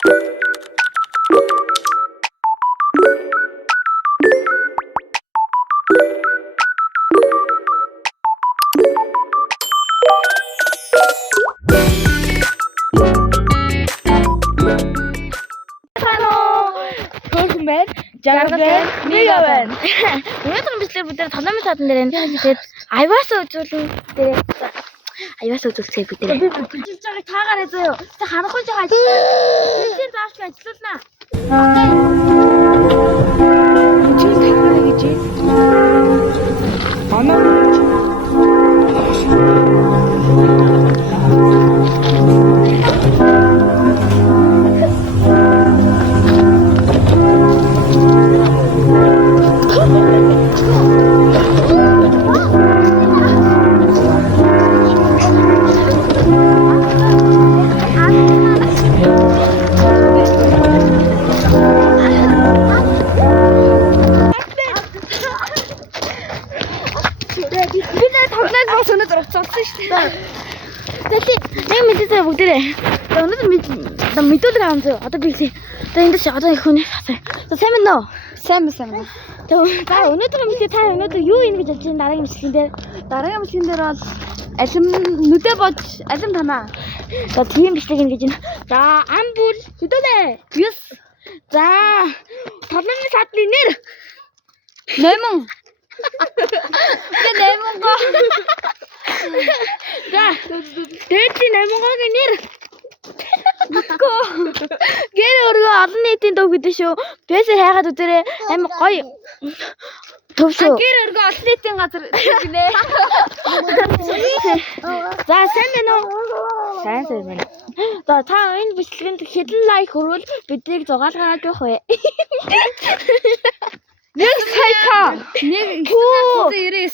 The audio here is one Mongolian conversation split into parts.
Жаргал Мегавэн. Өнөөдөр бичлэг бид тономын садан дээр тэгээд аяваас үзүүлэн дээр аяваас үзүүлцгээ бид дээр. Би бичиж байгааг таагаарай заяа. Тэ харахгүй жаа ажил. Бичиж заавч ажиллаулнаа. Бичиж таагаарай гэж. Анаа. Нэг мэдээ бүгдээрээ. Өнөөдөр мэдүүлэг аав зөө. Одоо би одоо энэ дэше одоо их хүний хасаа. За сайн байна уу? Сайн байна. За өнөөдөр мэдээ та өнөөдөр юу ийн гэж бодож байна дараагийн бичлэгэн дээр? Дараагийн бичлэгэн дээр бол алим нүдэ бод алим танаа. За тийм бичлэг ийн гэж байна. За ам бүр хэдүүлээ? 9. За томны садны нэр 8. Би 8 гоо. За дээдийн 8 гогийн нэр Гоо. Гэр өргөө олон нийтийн төв гэдэг шүү. Бэсээр хайгаад үдэрээ амар гоё. Төв шүү. Гэр өргөө олон нийтийн газар гинэ. За сайн байна уу? Сайн байна. За та энэ бичлэгэнд хэдэн лайк хүрвэл биднийг зугаалгаад явах вэ? Нэг сайка. Нэг 99.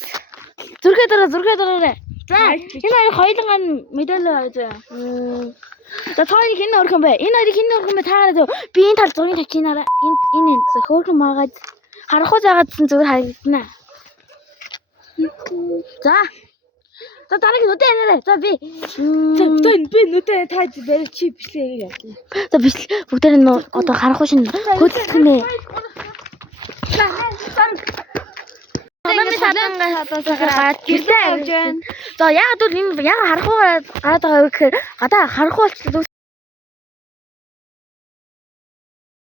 Зүрхээ дараа. За энэ хоёуланг мэдээлэл авъя. За тооёрыг хинэ өргөн бай. Энэ хоёрыг хинэ өргөн бай таараа. Би энэ тал зургийг тавьчихнараа. Энэ хөөрхөн магаад харахгүй заагаадсан зүгээр харагдана. За дараагийн нүдэянаарай. За би нүдэ тааж барь чи бичлээ явуулна. За бичлэг бүгдээр нь одоо харахгүй шин хөдөлгөх нэ. Томны садангаа гараад гэртээ явж байна. За яагаад бол энэ яагаад харахгүй гараад байгаа вэ гэхээр гадаа харахгүй болчихлоо.